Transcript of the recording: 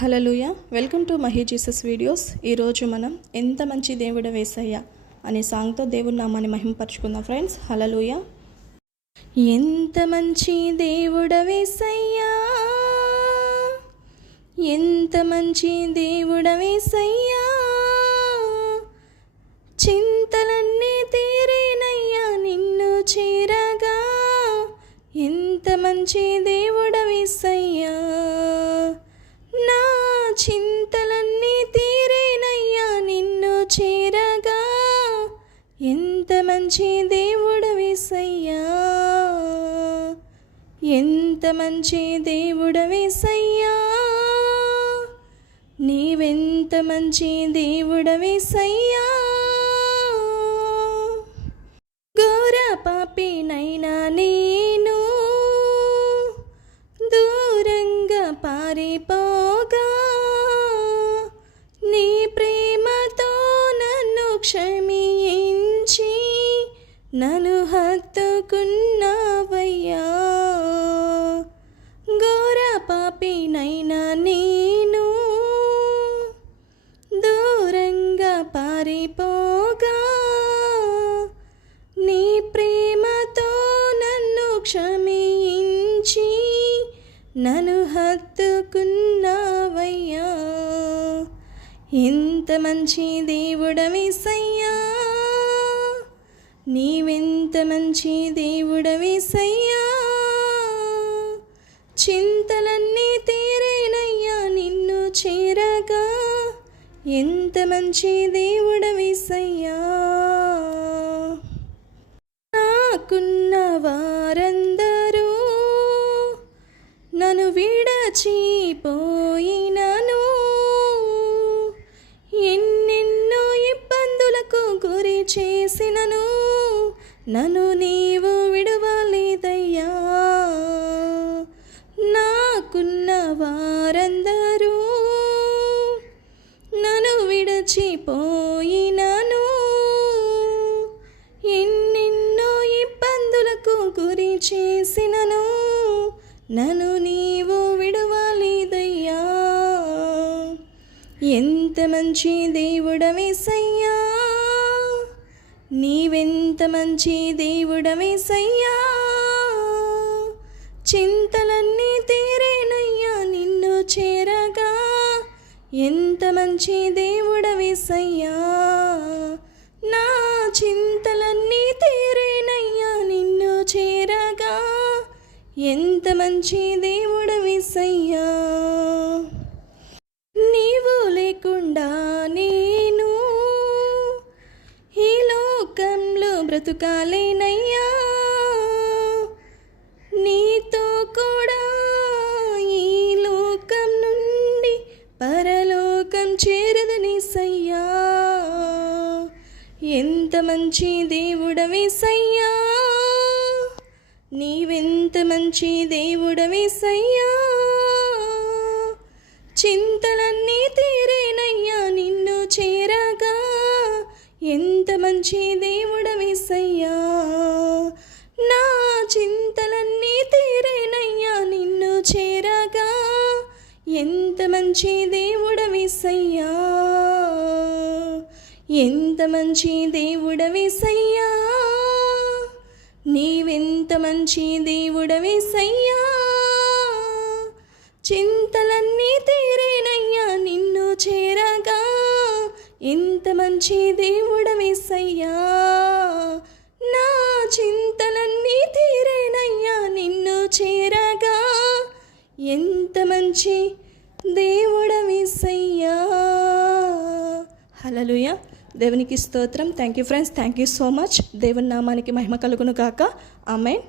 Hallelujah. Welcome to Mahi Jesus videos. ఈరోజు మనం ఎంత మంచి దేవుడు యేసయ్య అనే సాంగ్తో దేవుని నామాన్ని మహిమపరచుకుందాం ఫ్రెండ్స్. హల్లెలూయా. ఎంత మంచి దేవుడు యేసయ్యా, ఎంత మంచి దేవుడు యేసయ్యా, చింతలన్నీ తీరేనయ్యా నిన్ను చేరగా. ఎంత మంచి దేవుడు యేసయ్యా, నా చింతలన్నీ తీరేనయ్యా నిన్ను చేరగా. ఎంత మంచి దేవుడు యేసయ్యా, ఎంత మంచి దేవుడు యేసయ్యా, నీవెంత మంచి దేవుడు యేసయ్యా. ఘోర పాపినైనా నేను దూరంగా పారిపోగా, నీ ప్రేమతో నన్ను క్షమించి నన్ను హత్తుకున్నావయ్యా. ఘోర పాపినైనా నేను దూరంగా పారిపోగా, నీ ప్రేమతో నన్ను క్షమించి నన్ను హత్తుకున్నావయ్యా. ఎంత మంచి దేవుడు యేసయ్యా, నీవెంత మంచి దేవుడు యేసయ్యా, చింతలన్నీ తీరేనయ్యా నిన్ను చేరగా. ఎంత మంచి దేవుడు యేసయ్యా. నాకున్న వారందరూ నన్ను విడచిపోయినను, ఎన్నెన్నో ఇబ్బందులకు గురి చేసినను, నన్ను నీవు విడవలేదయ్యా. నాకున్న వారందరూ నన్ను విడచిపోయినను, ఎన్నెన్నో ఇబ్బందులకు గురి చేసినను, నన్ను నీవు విడవలేదయ్యా. ఎంత మంచి దేవుడు యేసయ్యా, నీవెంత మంచి దేవుడు యేసయ్యా, చింతలన్నీ తీరేనయ్యా నిన్ను చేరగా. ఎంత మంచి దేవుడు యేసయ్యా, నా చింతలన్నీ తీరేనయ్యా నిన్ను చేరగా. ఎంత మంచి దేవుడు యేసయ్యా. నీవు లేకుండా నేను ఈ లోకంలో బ్రతుకాలేనయ్యా, నీతో కూడా ఈ లోకం నుండి పరలోకం చేరదనేసయ్యా. ఎంత మంచి దేవుడు యేసయ్యా, నీవెంత మంచి దేవుడు యేసయ్యా, చింతలన్నీ తీరేనయ్యా నిన్ను చేరగా. ఎంత మంచి దేవుడు యేసయ్యా, నా చింతలన్నీ తీరేనయ్యా నిన్ను చేరగా. ఎంత మంచి దేవుడు యేసయ్యా, ఎంత మంచి దేవుడు యేసయ్యా, నీవెంత మంచి దేవుడు యేసయ్యా, చింతలన్నీ తీరేనయ్యా నిన్ను చేరగా. ఎంత మంచి దేవుడు యేసయ్యా, నా చింతలన్నీ తీరేనయ్యా నిన్ను చేరగా. ఎంత మంచి దేవుడు యేసయ్యా. హల్లెలూయా. దేవునికి స్తోత్రం. Thank you friends. Thank you so much. దేవుని నామానికి మహిమ కలుగును గాక. ఆమేన్.